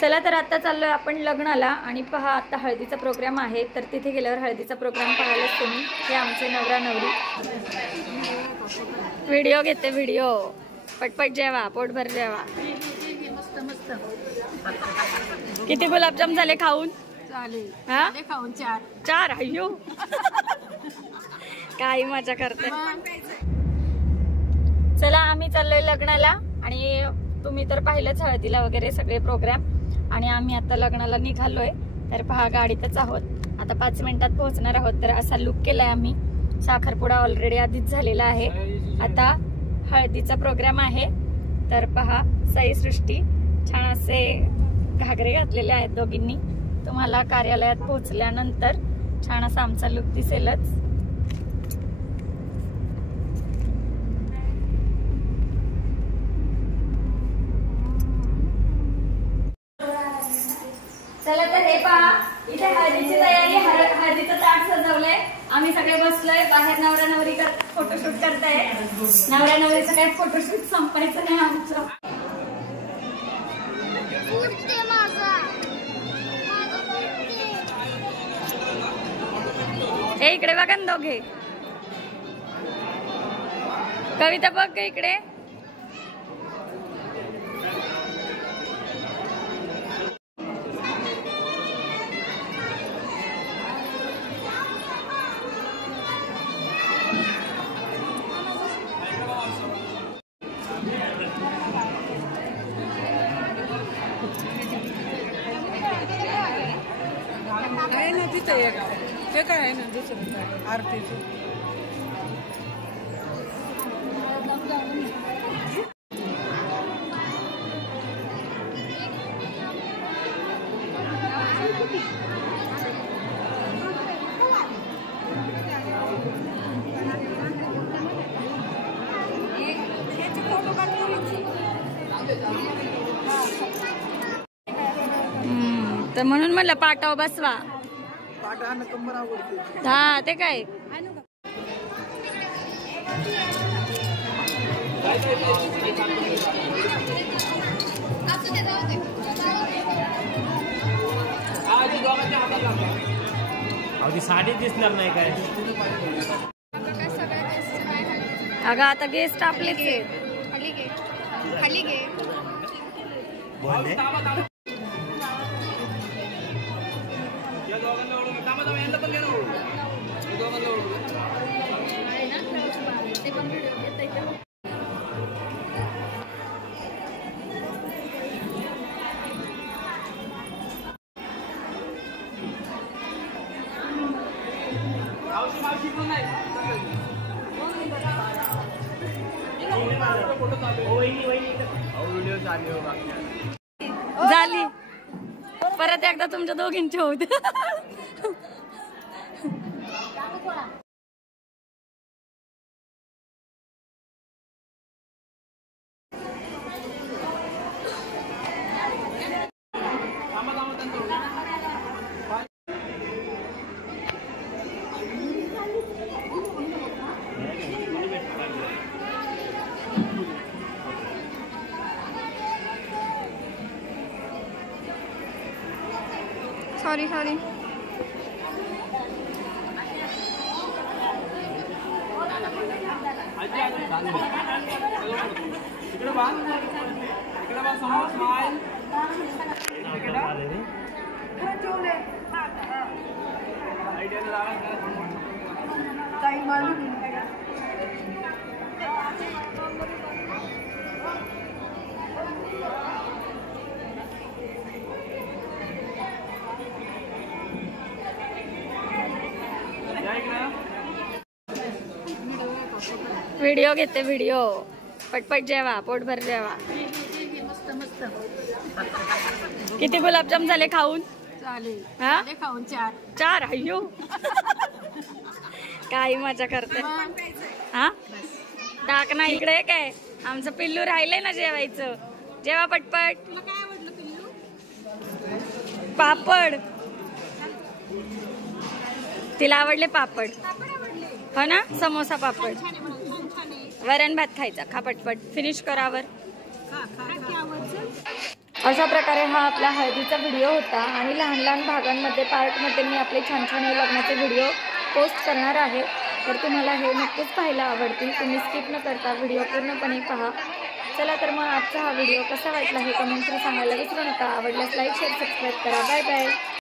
चला तर आता चाललोय आपण लग्नाला आणि पहा आता हळदीचा प्रोग्राम आहे तर तिथे गेल्यावर हळदीचा प्रोग्राम पाहायलाच तुम्ही हे आमचे नवरा नवरी व्हिडिओ घेते व्हिडिओ पटपट जेवा पोटभर जेवा मस्त मस्त किती गुलाबजाम झाले खाऊन चालेल हा खाऊन 4 अय्यो काही मजा करते चला आम्ही चाललोय लग्नाला आणि तुम्ही तर पाहिलंच हळदीला वगैरे सगळे प्रोग्राम आणि आम्ही आता लग्नाला निघालोय तर पहा गाडीतच आहोत आता 5 मिनिटात पोहोचणार आहोत तर असा लुक केलाय आम्ही साखरपुडा ऑलरेडी आधीच झालेला आहे आता हळदीचा प्रोग्राम आहे तर पहा साई सृष्टी छान असे घागरे घातलेले आहेत दोघींनी तुम्हाला कार्यालयात पोहोचल्यानंतर छान असा आमचा लुक दिसेलच चला तर हे पहा इथे हळदीची तयारी हळदीचं ताट सजवलंय आम्ही सगळे बसलोय बाहेर नवरा नवरी फोटोशूट करताय नवरा नवरीचं काही फोटोशूट संपायचं नाही आमचं हे इकडे बघा ना दोघे कविता बघ इकडे आहे ना तिथे एक ते काय आहे ना दुसरं काय आरतीचं तर म्हणून म्हणलं पाटाव बसवा हा ते काय साडी दिसणार नाही काय अगं आता गेस्ट आपलेच खाली घे झाली परत एकदा तुमच्या दोघींची होत सॉरी समोर स्माइल व्हिडिओ घेते व्हिडिओ पटपट जेवा पोटभर जेवा मस्त मस्त किती गुलाबजाम झाले खाऊन चालेल हा खाऊन 4 अय्यो काही मजा करते हा टाक ना इकडे काय आमचं पिल्लू राहिलंय ना जेवायचं जेवा पटपट तुला काय आवडलं पिल्लू पापड तिला आवडले पापड हो ना समोसा पापड वरण भात खायचा खा पटपट फिनिश करावर अशा प्रकारे हा आपला हळदीचा व्हिडिओ होता आणि लहान लहान भागांमध्ये पार्टमध्ये मी आपले छान छान हे लग्नाचे व्हिडिओ पोस्ट करणार आहे. तर तुम्हाला हे नक्कीच पाहायला आवडतील. तुम्ही स्किप न करता व्हिडिओ पूर्णपणे पहा. चला तर मग आजचा हा व्हिडिओ कसा वाटला हे कमेंट करून सांगायला विसरू नका. आवडल्यास लाईक शेअर सबस्क्राईब करा. Bye bye.